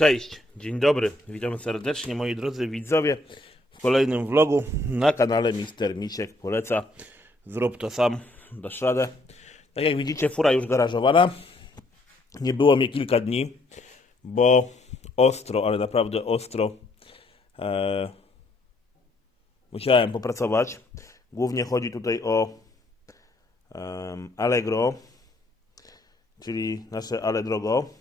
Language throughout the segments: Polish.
Cześć, dzień dobry, witam serdecznie moi drodzy widzowie. W kolejnym vlogu na kanale Mister Misiek poleca. Zrób to sam, dasz radę. Tak jak widzicie fura już garażowana. Nie było mnie kilka dni, bo ostro, ale naprawdę ostro e, musiałem popracować. Głównie chodzi tutaj o em, Allegro, czyli nasze Ale Drogo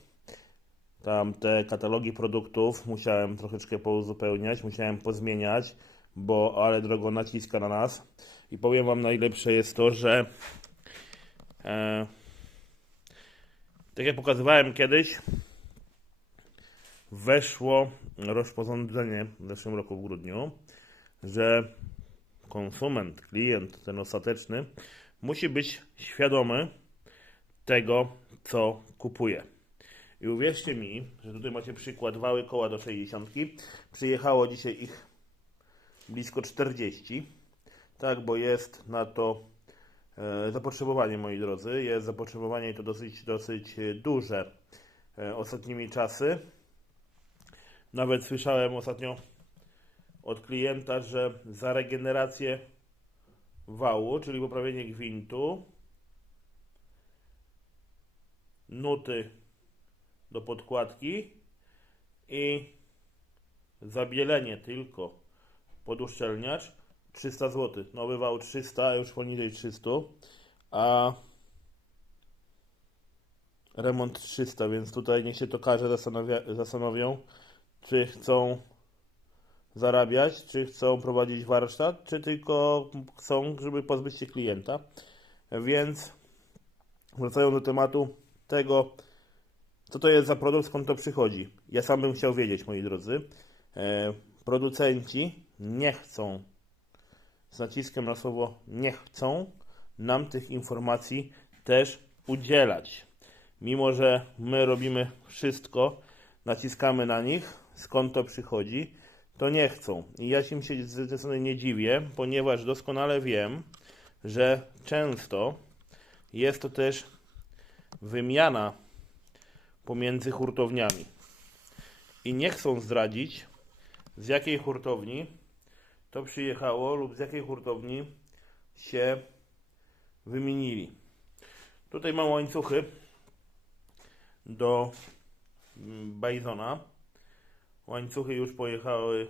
tam te katalogi produktów musiałem troszeczkę pouzupełniać, musiałem pozmieniać, bo ale drogo naciska na nas. I powiem Wam, najlepsze jest to, że e, tak jak pokazywałem kiedyś, weszło rozporządzenie w zeszłym roku w grudniu, że konsument, klient, ten ostateczny, musi być świadomy tego, co kupuje. I uwierzcie mi, że tutaj macie przykład wały koła do 60. Przyjechało dzisiaj ich blisko 40. Tak, bo jest na to e, zapotrzebowanie, moi drodzy. Jest zapotrzebowanie i to dosyć, dosyć duże e, ostatnimi czasy. Nawet słyszałem ostatnio od klienta, że za regenerację wału, czyli poprawienie gwintu, nuty do podkładki i zabielenie tylko pod uszczelniacz 300 zł. Nowy wał 300, a już poniżej 300, a remont 300, więc tutaj niech się to zastanawia, zastanowią, czy chcą zarabiać, czy chcą prowadzić warsztat, czy tylko chcą, żeby pozbyć się klienta. Więc wracając do tematu tego, co to jest za produkt, skąd to przychodzi. Ja sam bym chciał wiedzieć, moi drodzy. E, producenci nie chcą, z naciskiem na słowo nie chcą, nam tych informacji też udzielać. Mimo, że my robimy wszystko, naciskamy na nich, skąd to przychodzi, to nie chcą. I ja się się zdecydowanie nie dziwię, ponieważ doskonale wiem, że często jest to też wymiana pomiędzy hurtowniami. I nie chcą zdradzić, z jakiej hurtowni to przyjechało lub z jakiej hurtowni się wymienili. Tutaj mam łańcuchy do mm, Bisona. Łańcuchy już pojechały,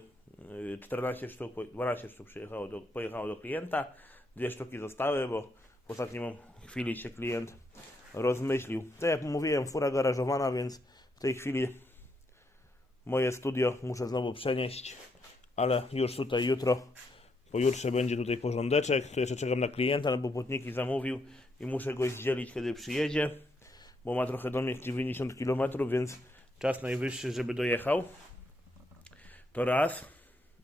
y, 14 sztuk, 12 sztuk przyjechało do, pojechało do klienta. Dwie sztuki zostały, bo w ostatnim chwili się klient rozmyślił. Tak jak mówiłem, fura garażowana, więc w tej chwili moje studio muszę znowu przenieść, ale już tutaj jutro, pojutrze będzie tutaj porządeczek. Tu jeszcze czekam na klienta, no bo płotniki zamówił i muszę go zdzielić, kiedy przyjedzie, bo ma trochę do mnie 90 km, więc czas najwyższy, żeby dojechał. To raz.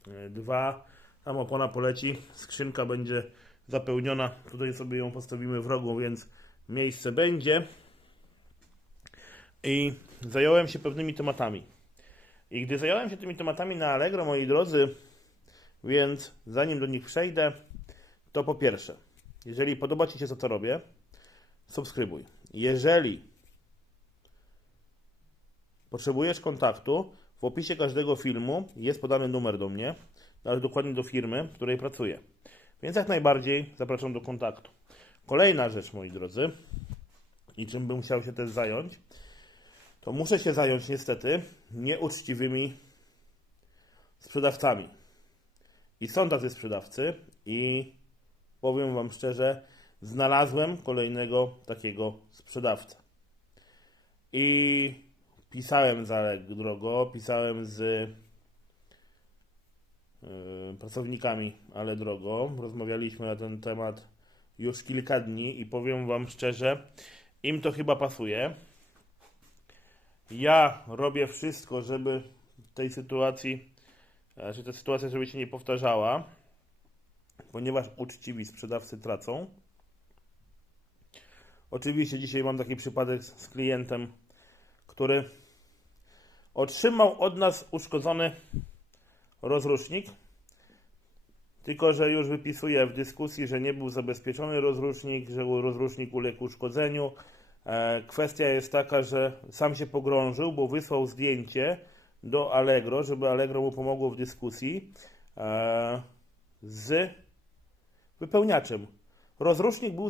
E, Dwa, tam opona poleci, skrzynka będzie zapełniona. Tutaj sobie ją postawimy w rogu, więc miejsce będzie. I zająłem się pewnymi tematami. I gdy zająłem się tymi tematami na Allegro, moi drodzy, więc zanim do nich przejdę, to po pierwsze, jeżeli podoba Ci się to, co robię, subskrybuj. Jeżeli potrzebujesz kontaktu, w opisie każdego filmu jest podany numer do mnie, ale dokładnie do firmy, w której pracuję. Więc jak najbardziej zapraszam do kontaktu. Kolejna rzecz, moi drodzy, i czym bym chciał się też zająć, to muszę się zająć niestety nieuczciwymi sprzedawcami. I są tacy sprzedawcy, i powiem Wam szczerze, znalazłem kolejnego takiego sprzedawcę. I pisałem za drogo, pisałem z yy, pracownikami, ale drogo. Rozmawialiśmy na ten temat już kilka dni i powiem Wam szczerze, im to chyba pasuje. Ja robię wszystko, żeby tej sytuacji, że ta sytuacja, żeby się nie powtarzała, ponieważ uczciwi sprzedawcy tracą. Oczywiście dzisiaj mam taki przypadek z klientem, który otrzymał od nas uszkodzony rozrusznik, tylko że już wypisuje w dyskusji, że nie był zabezpieczony rozrusznik, że rozrusznik uległ uszkodzeniu. E, Kwestia jest taka, że sam się pogrążył, bo wysłał zdjęcie do Allegro, żeby Allegro mu pomogło w dyskusji e, z wypełniaczem. Rozrusznik był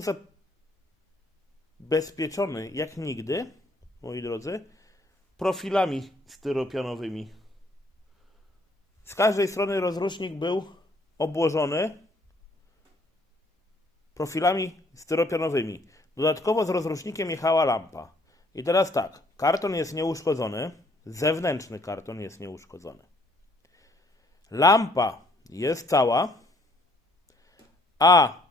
zabezpieczony jak nigdy, moi drodzy, profilami styropianowymi. Z każdej strony rozrusznik był obłożony profilami styropianowymi. Dodatkowo z rozrusznikiem jechała lampa. I teraz tak, karton jest nieuszkodzony, zewnętrzny karton jest nieuszkodzony. Lampa jest cała, a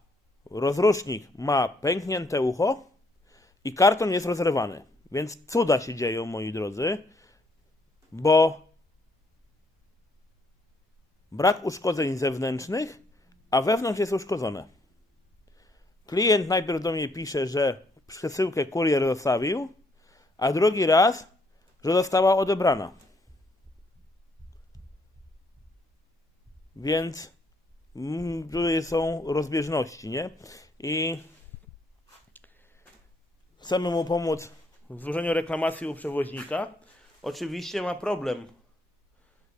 rozrusznik ma pęknięte ucho i karton jest rozrywany. Więc cuda się dzieją, moi drodzy, bo brak uszkodzeń zewnętrznych, a wewnątrz jest uszkodzone. Klient najpierw do mnie pisze, że przesyłkę kurier zostawił, a drugi raz, że została odebrana. Więc mm, tutaj są rozbieżności, nie? I chcemy mu pomóc w złożeniu reklamacji u przewoźnika. Oczywiście ma problem.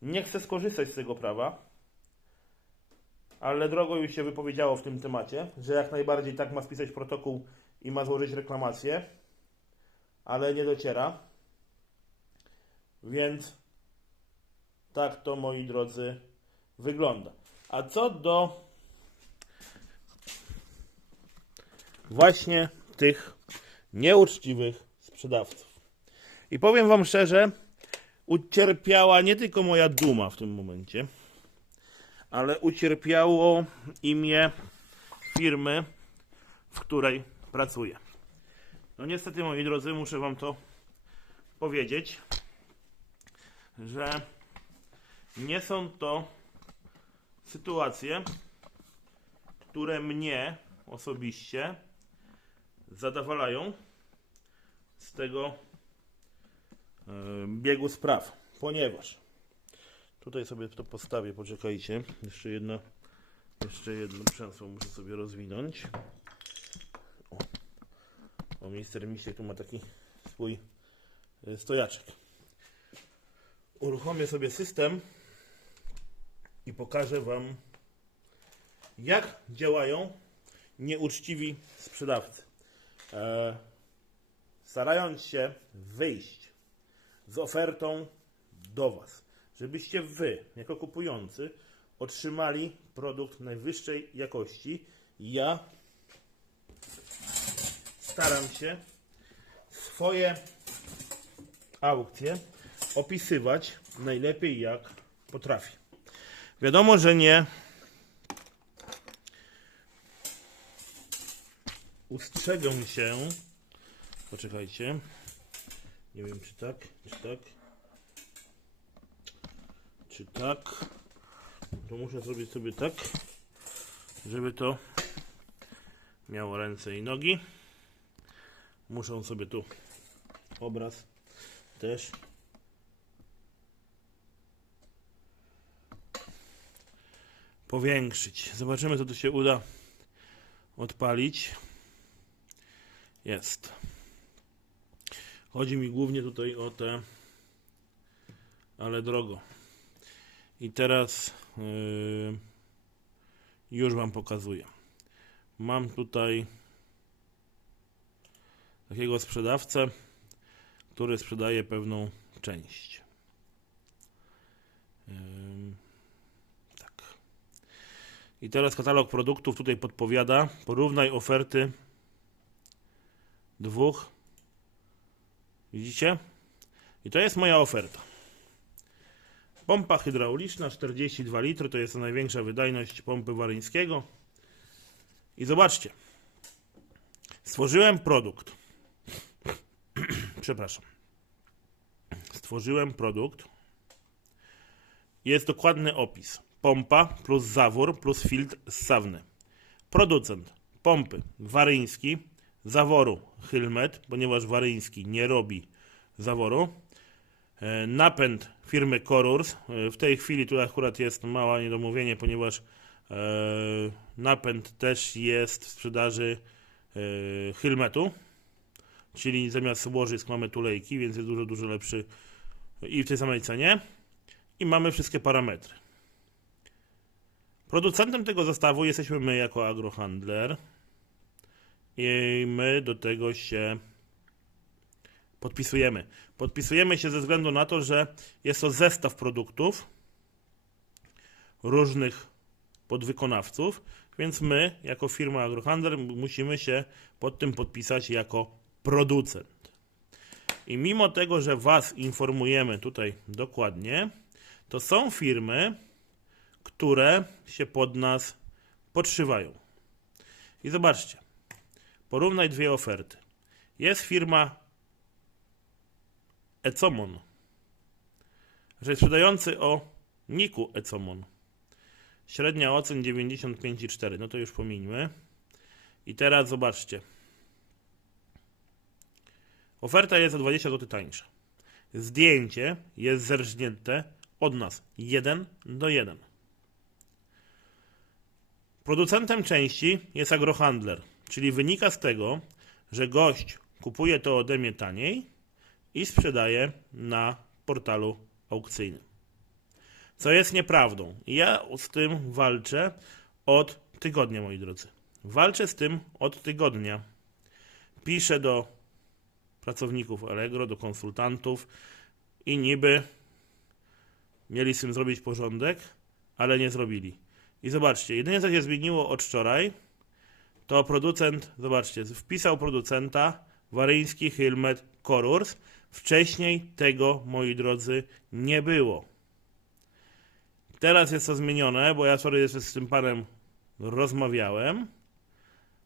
Nie chce skorzystać z tego prawa ale drogo już się wypowiedziało w tym temacie, że jak najbardziej tak ma spisać protokół i ma złożyć reklamację, ale nie dociera. Więc tak to, moi drodzy, wygląda. A co do właśnie tych nieuczciwych sprzedawców. I powiem Wam szczerze, ucierpiała nie tylko moja duma w tym momencie, ale ucierpiało imię firmy, w której pracuję. No niestety, moi drodzy, muszę Wam to powiedzieć, że nie są to sytuacje, które mnie osobiście zadowalają z tego e, biegu spraw, ponieważ Tutaj sobie to postawię, poczekajcie. Jeszcze jedno, jeszcze jedno przęsło muszę sobie rozwinąć. O, o minister Misiek tu ma taki swój e, stojaczek. Uruchomię sobie system i pokażę Wam, jak działają nieuczciwi sprzedawcy. E, starając się wyjść z ofertą do Was żebyście Wy, jako kupujący, otrzymali produkt najwyższej jakości. Ja staram się swoje aukcje opisywać najlepiej jak potrafię. Wiadomo, że nie ustrzegę się. Poczekajcie. Nie wiem, czy tak, czy tak. Czy tak? To muszę zrobić sobie tak, żeby to miało ręce i nogi. Muszę sobie tu obraz też powiększyć. Zobaczymy, co tu się uda odpalić. Jest. Chodzi mi głównie tutaj o te, ale drogo. I teraz yy, już Wam pokazuję. Mam tutaj takiego sprzedawcę, który sprzedaje pewną część. Yy, tak. I teraz katalog produktów tutaj podpowiada. Porównaj oferty dwóch. Widzicie? I to jest moja oferta. Pompa hydrauliczna 42 litry to jest największa wydajność pompy waryńskiego. I zobaczcie. Stworzyłem produkt. Przepraszam. Stworzyłem produkt. Jest dokładny opis. Pompa plus zawór plus filtr ssawny. Producent pompy waryński, zaworu Hylmet, ponieważ waryński nie robi zaworu. E, napęd firmy Corurs. E, w tej chwili tu akurat jest małe niedomówienie, ponieważ e, napęd też jest w sprzedaży Hylmetu, czyli zamiast łożysk mamy tulejki, więc jest dużo, dużo lepszy i w tej samej cenie. i mamy wszystkie parametry. Producentem tego zestawu jesteśmy my jako agrohandler i my do tego się podpisujemy. Podpisujemy się ze względu na to, że jest to zestaw produktów różnych podwykonawców, więc my, jako firma Agrohandler, musimy się pod tym podpisać jako producent. I mimo tego, że Was informujemy tutaj dokładnie, to są firmy, które się pod nas podszywają. I zobaczcie, porównaj dwie oferty. Jest firma Ecomon, że sprzedający o niku Ecomon. Średnia ocen 95,4. No to już pomińmy. I teraz zobaczcie. Oferta jest o 20 zł tańsza. Zdjęcie jest zerżnięte od nas 1 do 1. Producentem części jest agrohandler, czyli wynika z tego, że gość kupuje to ode mnie taniej i sprzedaje na portalu aukcyjnym. Co jest nieprawdą. Ja z tym walczę od tygodnia, moi drodzy. Walczę z tym od tygodnia. Piszę do pracowników Allegro, do konsultantów i niby mieli z tym zrobić porządek, ale nie zrobili. I zobaczcie, jedynie co się zmieniło od wczoraj, to producent, zobaczcie, wpisał producenta Waryński Hilmet Korurs. Wcześniej tego, moi drodzy, nie było. Teraz jest to zmienione, bo ja wczoraj jeszcze z tym panem rozmawiałem,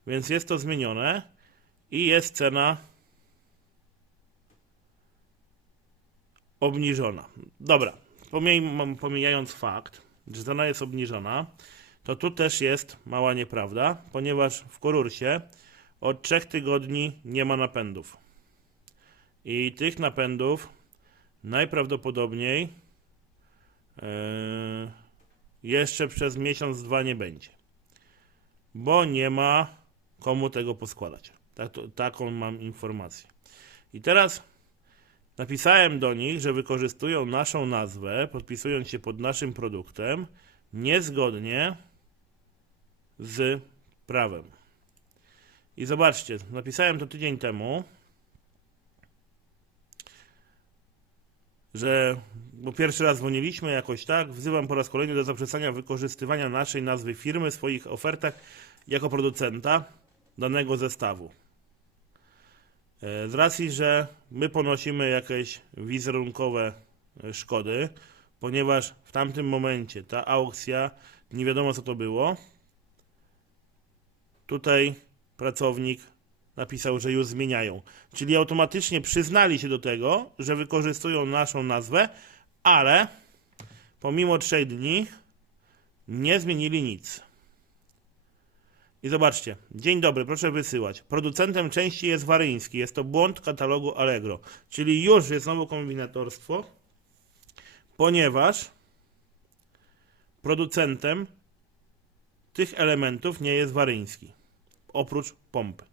więc jest to zmienione i jest cena obniżona. Dobra, pomij- pomijając fakt, że cena jest obniżona, to tu też jest mała nieprawda, ponieważ w Korursie od trzech tygodni nie ma napędów. I tych napędów najprawdopodobniej yy, jeszcze przez miesiąc, dwa nie będzie. Bo nie ma komu tego poskładać. Tak, taką mam informację. I teraz napisałem do nich, że wykorzystują naszą nazwę, podpisując się pod naszym produktem, niezgodnie z prawem. I zobaczcie, napisałem to tydzień temu, że bo pierwszy raz dzwoniliśmy jakoś tak, wzywam po raz kolejny do zaprzestania wykorzystywania naszej nazwy firmy w swoich ofertach jako producenta danego zestawu. E, Z racji, że my ponosimy jakieś wizerunkowe e, szkody, ponieważ w tamtym momencie ta aukcja, nie wiadomo co to było, tutaj pracownik napisał, że już zmieniają. Czyli automatycznie przyznali się do tego, że wykorzystują naszą nazwę, ale pomimo trzech dni nie zmienili nic. I zobaczcie, dzień dobry, proszę wysyłać. Producentem części jest Waryński, jest to błąd katalogu Allegro, czyli już jest znowu kombinatorstwo, ponieważ producentem tych elementów nie jest Waryński, oprócz pompy.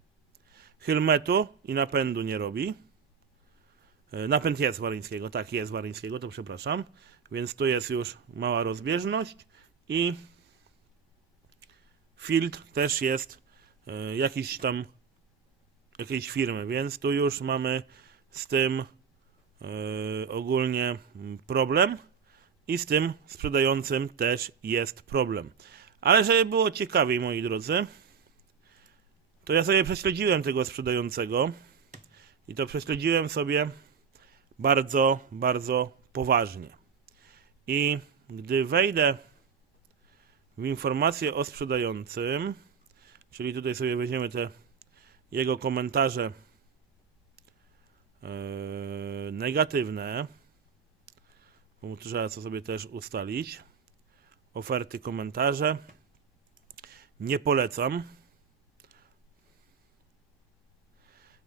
Helmetu i napędu nie robi. E, Napęd jest Waryńskiego, tak jest Waryńskiego, to przepraszam. Więc tu jest już mała rozbieżność i filtr też jest e, jakiś tam jakiejś firmy, więc tu już mamy z tym e, ogólnie mm, problem i z tym sprzedającym też jest problem. Ale żeby było ciekawiej, moi drodzy, to ja sobie prześledziłem tego sprzedającego i to prześledziłem sobie bardzo, bardzo poważnie. I gdy wejdę w informacje o sprzedającym, czyli tutaj sobie weźmiemy te jego komentarze yy, negatywne, bo trzeba co sobie też ustalić. Oferty, komentarze. Nie polecam.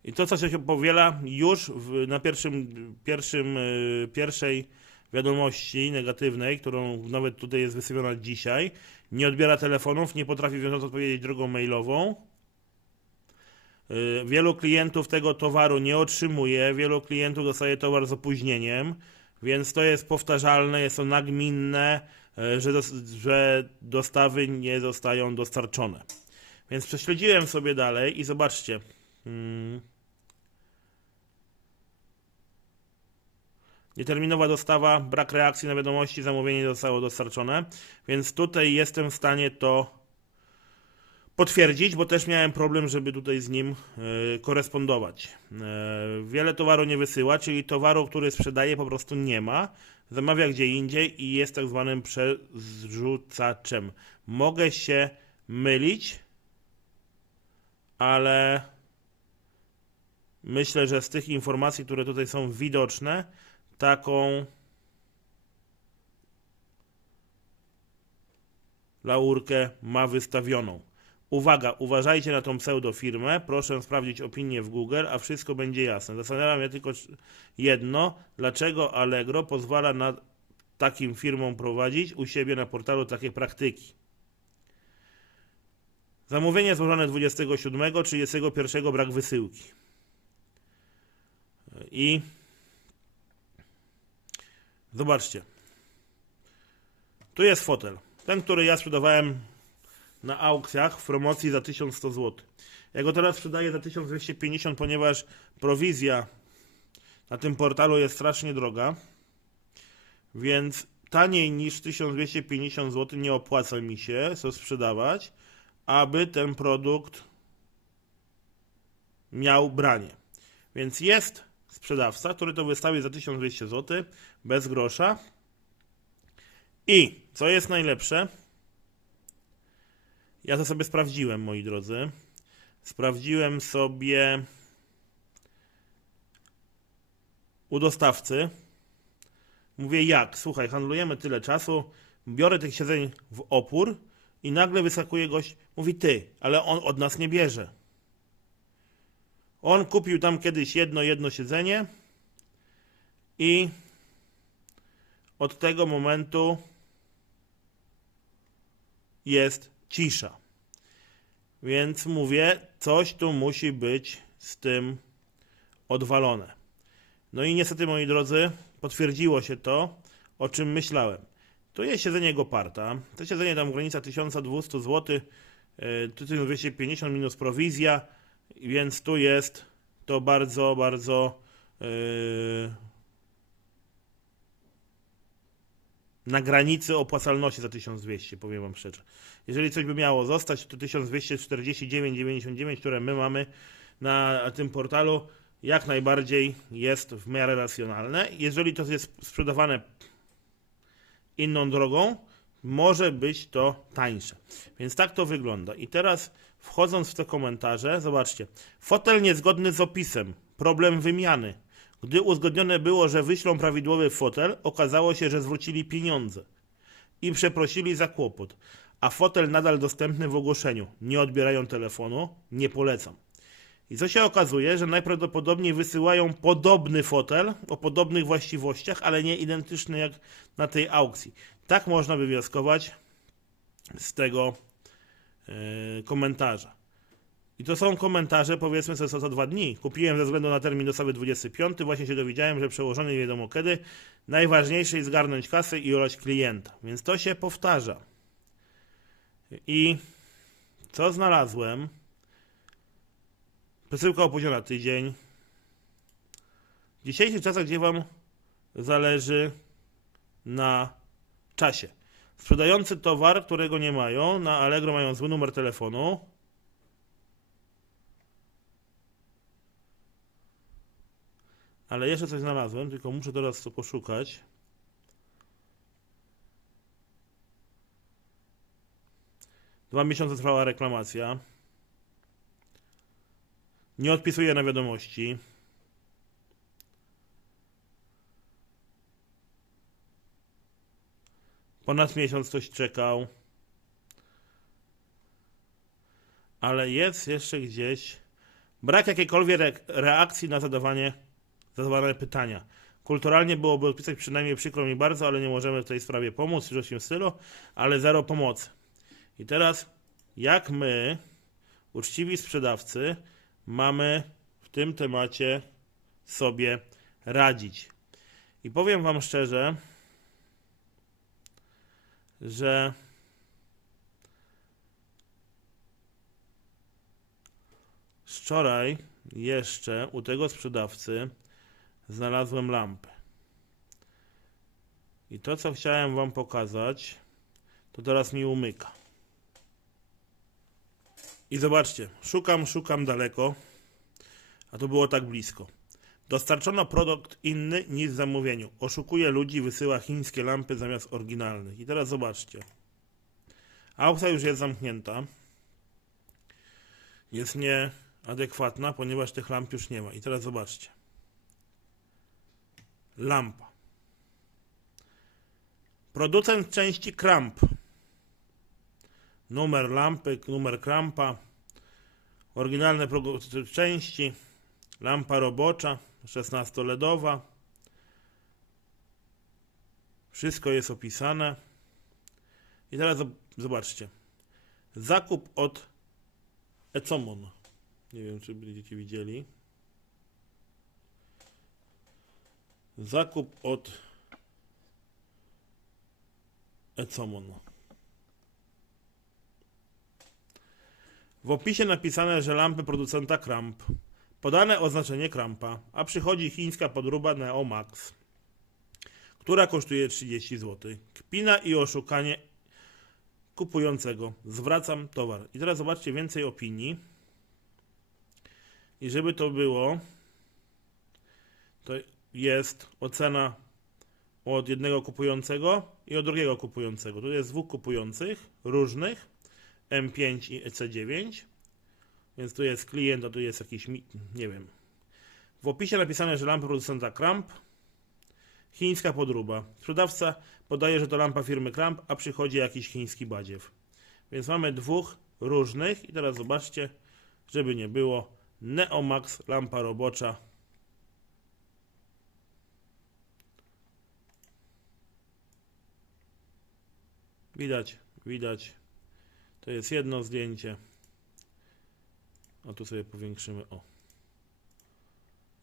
I to, co się powiela już w, na pierwszym, pierwszym, y, pierwszej wiadomości negatywnej, którą nawet tutaj jest wysyłana dzisiaj, nie odbiera telefonów, nie potrafi wiążąc odpowiedzieć drogą mailową. Y, Wielu klientów tego towaru nie otrzymuje, wielu klientów dostaje towar z opóźnieniem, Więc to jest powtarzalne, jest to nagminne, e, że, dos- że dostawy nie zostają dostarczone. Więc prześledziłem sobie dalej i zobaczcie. Mm. Nieterminowa dostawa, brak reakcji na wiadomości, zamówienie nie zostało dostarczone. Więc tutaj jestem w stanie to potwierdzić, bo też miałem problem, żeby tutaj z nim e, korespondować. E, wiele towaru nie wysyła, czyli towaru, który sprzedaje, po prostu nie ma. Zamawia gdzie indziej i jest tak zwanym przerzucaczem. Mogę się mylić, ale myślę, że z tych informacji, które tutaj są widoczne, taką laurkę ma wystawioną. Uwaga, uważajcie na tą pseudofirmę, proszę sprawdzić opinię w Google, a wszystko będzie jasne. Zastanawia mnie tylko jedno, dlaczego Allegro pozwala na takim firmom prowadzić u siebie na portalu takie praktyki. Zamówienie złożone 27, 31 brak wysyłki. I zobaczcie. Tu jest fotel. Ten, który ja sprzedawałem na aukcjach w promocji za 1100 zł. Ja go teraz sprzedaję za 1250, ponieważ prowizja na tym portalu jest strasznie droga. Więc taniej niż 1250 zł nie opłaca mi się to sprzedawać, aby ten produkt miał branie. Więc jest sprzedawca, który to wystawi za 1200 zł bez grosza. I co jest najlepsze, ja to sobie sprawdziłem, moi drodzy. Sprawdziłem sobie u dostawcy. Mówię, jak? Słuchaj, handlujemy tyle czasu, biorę tych siedzeń w opór i nagle wyskakuje gość, mówi ty, ale on od nas nie bierze. On kupił tam kiedyś jedno, jedno siedzenie i od tego momentu jest cisza. Więc mówię, coś tu musi być z tym odwalone. No i niestety, moi drodzy, potwierdziło się to, o czym myślałem. Tu jest siedzenie Goparta. To siedzenie tam granica 1200 zł, yy, 1250 minus prowizja, więc tu jest to bardzo, bardzo yy, na granicy opłacalności za 1200, powiem Wam szczerze. Jeżeli coś by miało zostać, to 1249,99, które my mamy na tym portalu, jak najbardziej jest w miarę racjonalne. Jeżeli to jest sprzedawane inną drogą, może być to tańsze. Więc tak to wygląda. I teraz wchodząc w te komentarze, zobaczcie. Fotel niezgodny z opisem. Problem wymiany. Gdy uzgodnione było, że wyślą prawidłowy fotel, okazało się, że zwrócili pieniądze i przeprosili za kłopot, a fotel nadal dostępny w ogłoszeniu. Nie odbierają telefonu, nie polecam. I co się okazuje, że najprawdopodobniej wysyłają podobny fotel o podobnych właściwościach, ale nie identyczny jak na tej aukcji. Tak można wywnioskować z tego komentarza. I to są komentarze, powiedzmy co za dwa dni. Kupiłem ze względu na termin dostawy 25. Właśnie się dowiedziałem, że przełożony nie wiadomo kiedy. Najważniejsze jest zgarnąć kasę i olać klienta. Więc to się powtarza. I co znalazłem? Przesyłka opóźniona tydzień. W dzisiejszych czasach, gdzie Wam zależy na czasie. Sprzedający towar, którego nie mają, na Allegro mają zły numer telefonu. Ale jeszcze coś znalazłem, tylko muszę teraz to poszukać. Dwa miesiące trwała reklamacja. Nie odpisuję na wiadomości. Ponad miesiąc ktoś czekał. Ale jest jeszcze gdzieś brak jakiejkolwiek re reakcji na zadawanie zadawane pytania. Kulturalnie byłoby odpisać przynajmniej przykro mi bardzo, ale nie możemy w tej sprawie pomóc, w tym stylu, ale zero pomocy. I teraz, jak my, uczciwi sprzedawcy, mamy w tym temacie sobie radzić? I powiem Wam szczerze, że wczoraj jeszcze u tego sprzedawcy znalazłem lampę. I to, co chciałem Wam pokazać, to teraz mi umyka. I zobaczcie, szukam, szukam daleko, a to było tak blisko. Dostarczono produkt inny niż w zamówieniu. Oszukuje ludzi, wysyła chińskie lampy zamiast oryginalnych. I teraz zobaczcie. Aukcja już jest zamknięta. Jest nieadekwatna, ponieważ tych lamp już nie ma. I teraz zobaczcie. Lampa. Producent części Kramp. Numer lampy, numer krampa. Oryginalne części. Lampa robocza, 16-LEDowa. Wszystko jest opisane. I teraz zob- zobaczcie. Zakup od Ecomon. Nie wiem, czy będziecie widzieli. Zakup od Ecomon. W opisie napisane, że lampy producenta Kramp. Podane oznaczenie Krampa, a przychodzi chińska podróba Neo Max, która kosztuje 30 zł. Kpina i oszukanie kupującego. Zwracam towar. I teraz zobaczcie więcej opinii. I żeby to było, to jest ocena od jednego kupującego i od drugiego kupującego. Tu jest dwóch kupujących, różnych, M5 i EC9. Więc tu jest klient, a tu jest jakiś, nie wiem. W opisie napisane, że lampa producenta Kramp, chińska podróba. Sprzedawca podaje, że to lampa firmy Kramp, a przychodzi jakiś chiński badziew. Więc mamy dwóch różnych i teraz zobaczcie, żeby nie było, Neomax, lampa robocza. Widać, widać. To jest jedno zdjęcie. A tu sobie powiększymy. O.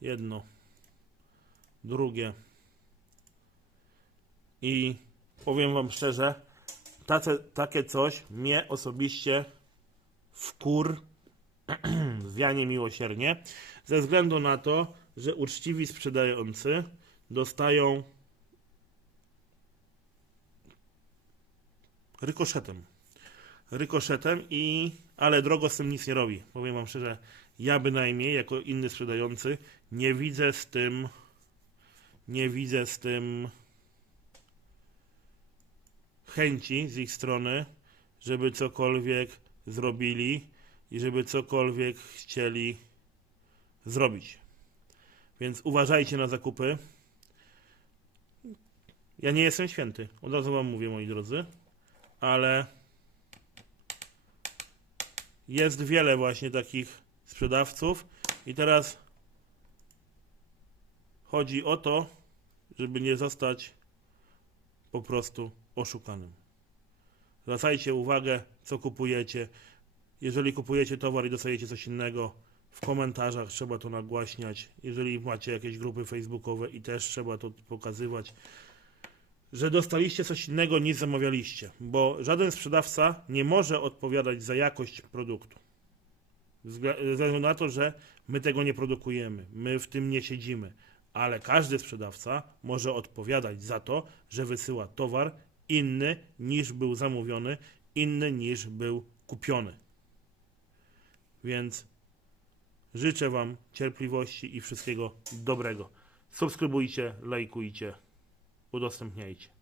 Jedno. Drugie. I powiem Wam szczerze, tace, takie coś mnie osobiście wkur zwianie miłosiernie, ze względu na to, że uczciwi sprzedający dostają rykoszetem rykoszetem i ale drogo z tym nic nie robi. Powiem wam szczerze, ja bynajmniej jako inny sprzedający nie widzę z tym nie widzę z tym chęci z ich strony, żeby cokolwiek zrobili i żeby cokolwiek chcieli zrobić. Więc uważajcie na zakupy. Ja nie jestem święty, od razu wam mówię, moi drodzy, ale jest wiele właśnie takich sprzedawców i teraz chodzi o to, żeby nie zostać po prostu oszukanym. Zwracajcie uwagę, co kupujecie. Jeżeli kupujecie towar i dostajecie coś innego, w komentarzach trzeba to nagłaśniać. Jeżeli macie jakieś grupy facebookowe i też trzeba to pokazywać że dostaliście coś innego niż zamawialiście, bo żaden sprzedawca nie może odpowiadać za jakość produktu. Ze względu na to, że my tego nie produkujemy, my w tym nie siedzimy, ale każdy sprzedawca może odpowiadać za to, że wysyła towar inny niż był zamówiony, inny niż był kupiony. Więc życzę Wam cierpliwości i wszystkiego dobrego. Subskrybujcie, lajkujcie udostępniajcie.